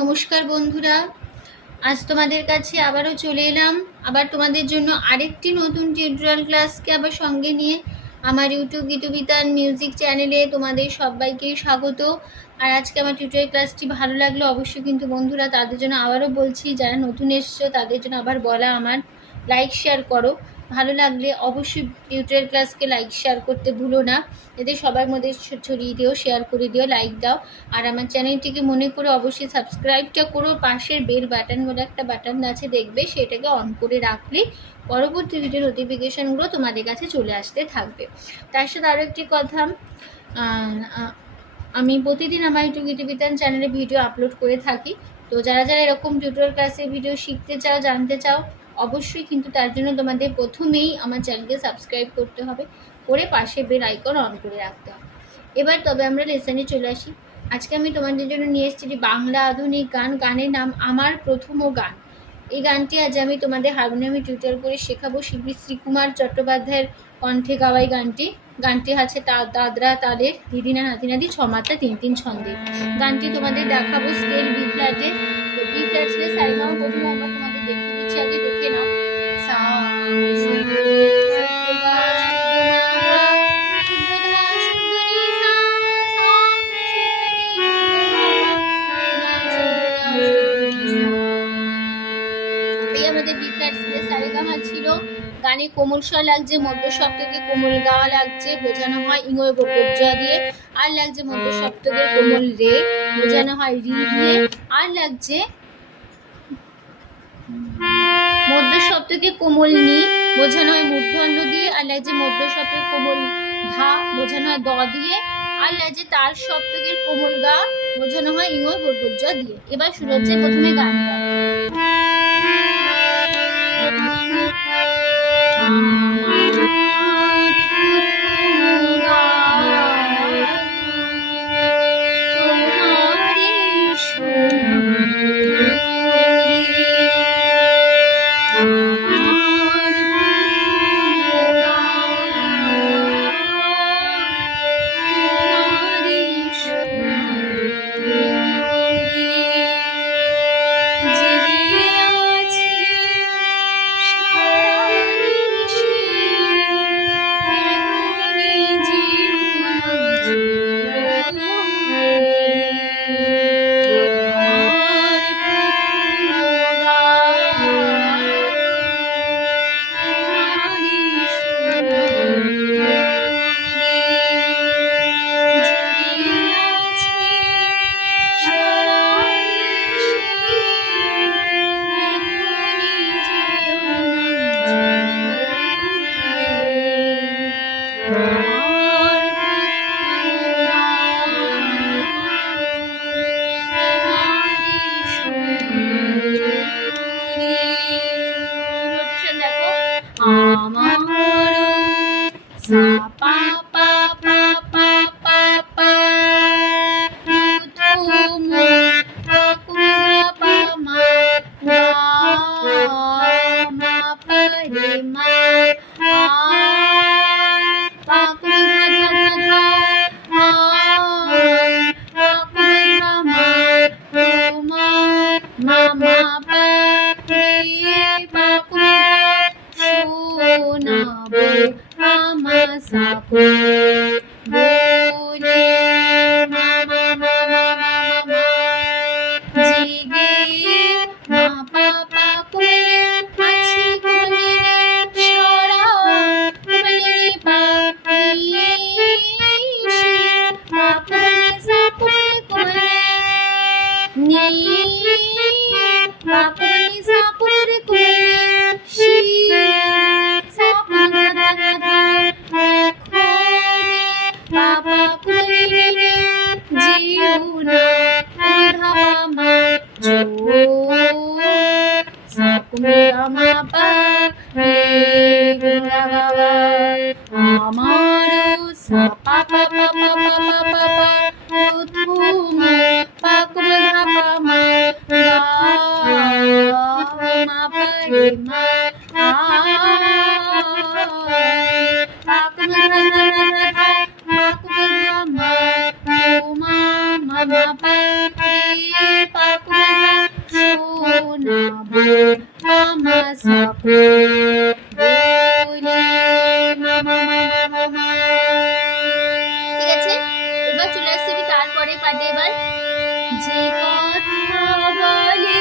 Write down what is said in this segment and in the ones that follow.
নমস্কার বন্ধুরা, আজ তোমাদের কাছে আবারও চলে এলাম। আবার তোমাদের জন্য আরেকটি নতুন টিউটোরিয়াল ক্লাসকে আবার সঙ্গে নিয়ে আমার ইউটিউব গীতবিতান মিউজিক চ্যানেলে তোমাদের সবাইকেই স্বাগত। আর আজকে আমার টিউটোরিয়াল ক্লাসটি ভালো লাগলো অবশ্যই কিন্তু বন্ধুরা তাদের জন্য আবারও বলছি, যারা নতুন এসছো তাদের জন্য আবার বলা, আমার লাইক শেয়ার করো। ভালো লাগলে অবশ্যই টিউটোরিয়াল ক্লাসকে লাইক শেয়ার করতে ভুলো না, এতে সবার মধ্যে ছড়িয়ে দিও, শেয়ার করে দিও, লাইক দাও। আর আমার চ্যানেলটিকে মনে করে অবশ্যই সাবস্ক্রাইবটা করো। পাশের বেল বাটন বলে একটা বাটন আছে দেখবে, সেটাকে অন করে রাখলে পরবর্তী ভিডিও নোটিফিকেশানগুলো তোমাদের কাছে চলে আসতে থাকবে। তার সাথে আরও একটি কথা, আমি প্রতিদিন আমার ইউটিউব গীতবিতান চ্যানেলে ভিডিও আপলোড করে থাকি। তো যারা যারা এরকম টিউটোরিয়াল ক্লাসের ভিডিও শিখতে চাও, জানতে চাও, অবশ্যই কিন্তু তার জন্য তোমাদের প্রথমেই আমার চ্যানেলকে সাবস্ক্রাইব করতে হবে, করে পাশে বেল আইকন অন করে রাখতে হবে। এবার তবে আমরা লেসনে চলে আসি। আজকে আমি তোমাদের জন্য নিয়ে এসেছি বাংলা আধুনিক গান, গানের নাম আমার প্রথম গান। এই গানটি আজ আমি তোমাদের হারমোনিয়ামে টিউটোরিয়াল করে শেখাবো। শিল্পী শ্রীকুমার চট্টোপাধ্যায়ের কণ্ঠে গাওয়া এই গানটি আছে দাদরা তালের দিদিনা নাতিনাদি ছমাত্রা 3-3 ছন্দে। গানটি তোমাদের দেখাবো স্কেল বি ফ্ল্যাটে। তো বি ফ্ল্যাট ছিল সারেগামা প্রথমে আমরা তোমাদের দেখিয়ে দিচ্ছি, আগে দেখে নাও। আমাদের বি ফ্ল্যাট স্কেলে সারেগামা ছিল। গানে কোমল স্বর লাগছে, মধ্য সপ্তকে কোমল গাওয়া লাগছে, বোঝানো হয় ইঙয় বর্গজ দিয়ে। আর লাগছে মধ্য সপ্তকের কোমল রে, বোঝানো হয় রি দিয়ে। আর লাগছে মধ্য সপ্তকে কোমল নি, বোঝানো হয় মূর্ধন্য দিয়ে। আর লাগছে মধ্য সপ্তকের কোমল ধা, বোঝানো হয় দ দিয়ে। আর লাগছে তার সপ্তকের কোমল গা, বোঝানো হয় ইঙয় বর্গজ দিয়ে। এবার শুরু হচ্ছে প্রথমে গানটা। মা সা বলি ঠিক আছে। এবার চলে আসছি আমি তারপরে পাটে। এবার যে কথা বলে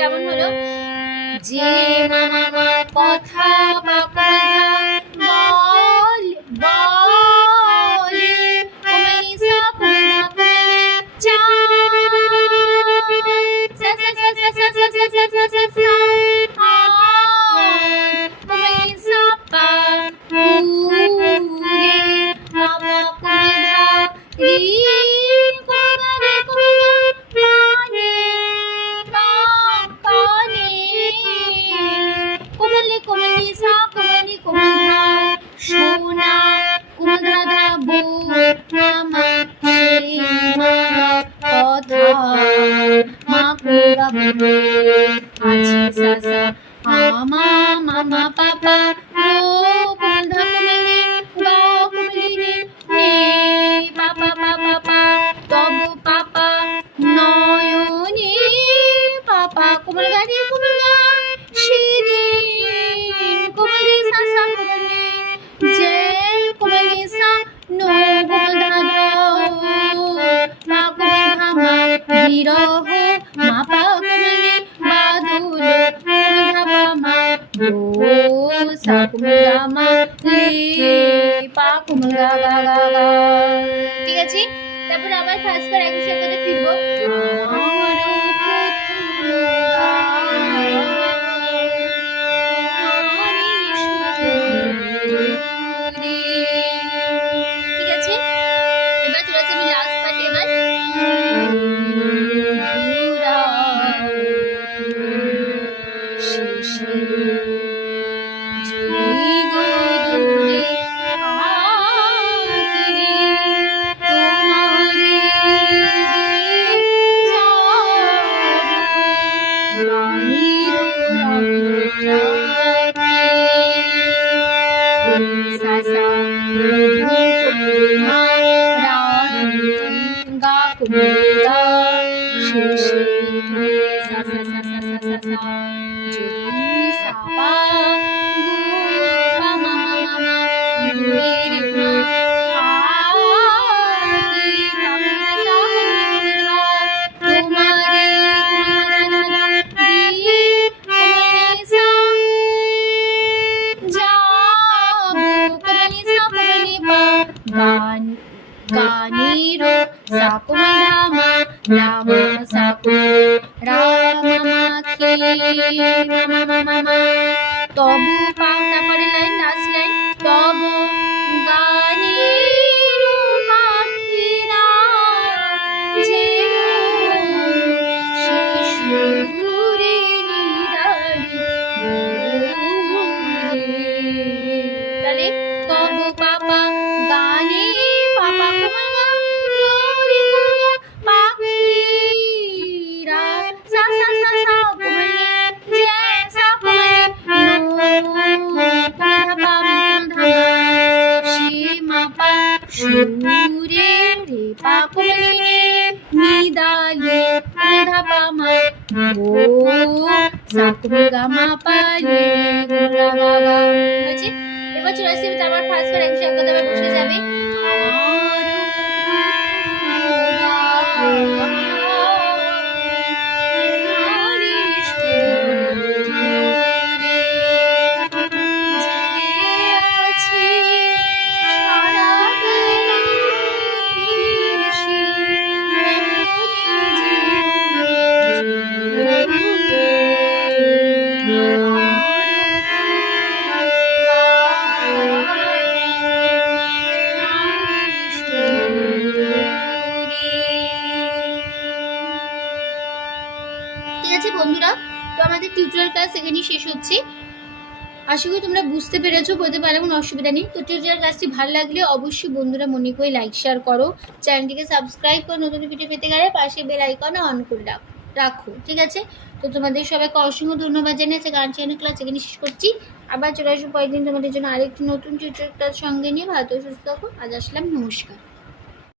কেমন হলো? যে মামা কথা বল বলে কোমনি সা চা সা সা সা সা সা সা সা সা সা সা সা কোমনি সা পা উলে মামা কোমধা রি মামা পাপা রো কোমল কোমলি গা কোমলি রে পাপা পাপা পা তব পাপা নয়নে পাপা কোমল গা রে কোমল গা শিরিন কোমলি সা সা কোমলি জে কোমলি সা নো কোমল ধা মা কোমল ধা মা বিরহ মা পা কোমলি বাদুল সা কোমল গা মা লে পা কোমল গা গা গা গা ঠিক আছে। তারপর আবার ফার্স্ট বার একই সাথে ফিরবো। ঠিক আছে। এবার চলে আসছে আমি লাস্ট পার্টে। এবার গানিরো সাকুমামা রামা সাকু রামাখি মামা তবু পাও তারপরে লাইন লাস্ট লাইন তবু গানিরো পাখিরা যে শিশুরে নিরালি তাহলে তবু পাপা গানি পাপা কুমাঙ্গা গৌরি কুমাঙ্গা পাখিরা সা সা সা সা কুমাঙ্গি জয় সা কুমাঙ্গি নো ধাপা ধাপা সীমা পা সুরে রে পা কুমাঙ্গি নিদালি ধাপা মা ও সা কুমাঙ্গা মা পালি গা গা গা বুঝি। এবার চলে আসছি তারপর ফার্স্ট বার একসাথে একদম বসে যাবে। টিউটোরিয়াল ক্লাস এখানেই শেষ হচ্ছে। আশা করি তোমরা বুঝতে পেরেছো, বলতে পারো কোনো অসুবিধা নেই। তো টিউটোরিয়াল ক্লাসটি ভালো লাগলে অবশ্যই বন্ধুরা মনে করে লাইক শেয়ার করো, চ্যানেলটিকে সাবস্ক্রাইব করো, নতুন ভিডিও পেতে গেলে পাশে বেল আইকন অন করে রাখো, ঠিক আছে? তো তোমাদের সবাইকে অসংখ্য ধন্যবাদ জানিয়ে গান চ্যানেল ক্লাস এখানে শেষ করছি। আবার চলে আসবো পরের দিন তোমাদের জন্য আরেকটি নতুন টিউটোরিয়াল ক্লাস সঙ্গে নিয়ে। ভালো সুস্থ থাকো, আজ আসলাম, নমস্কার।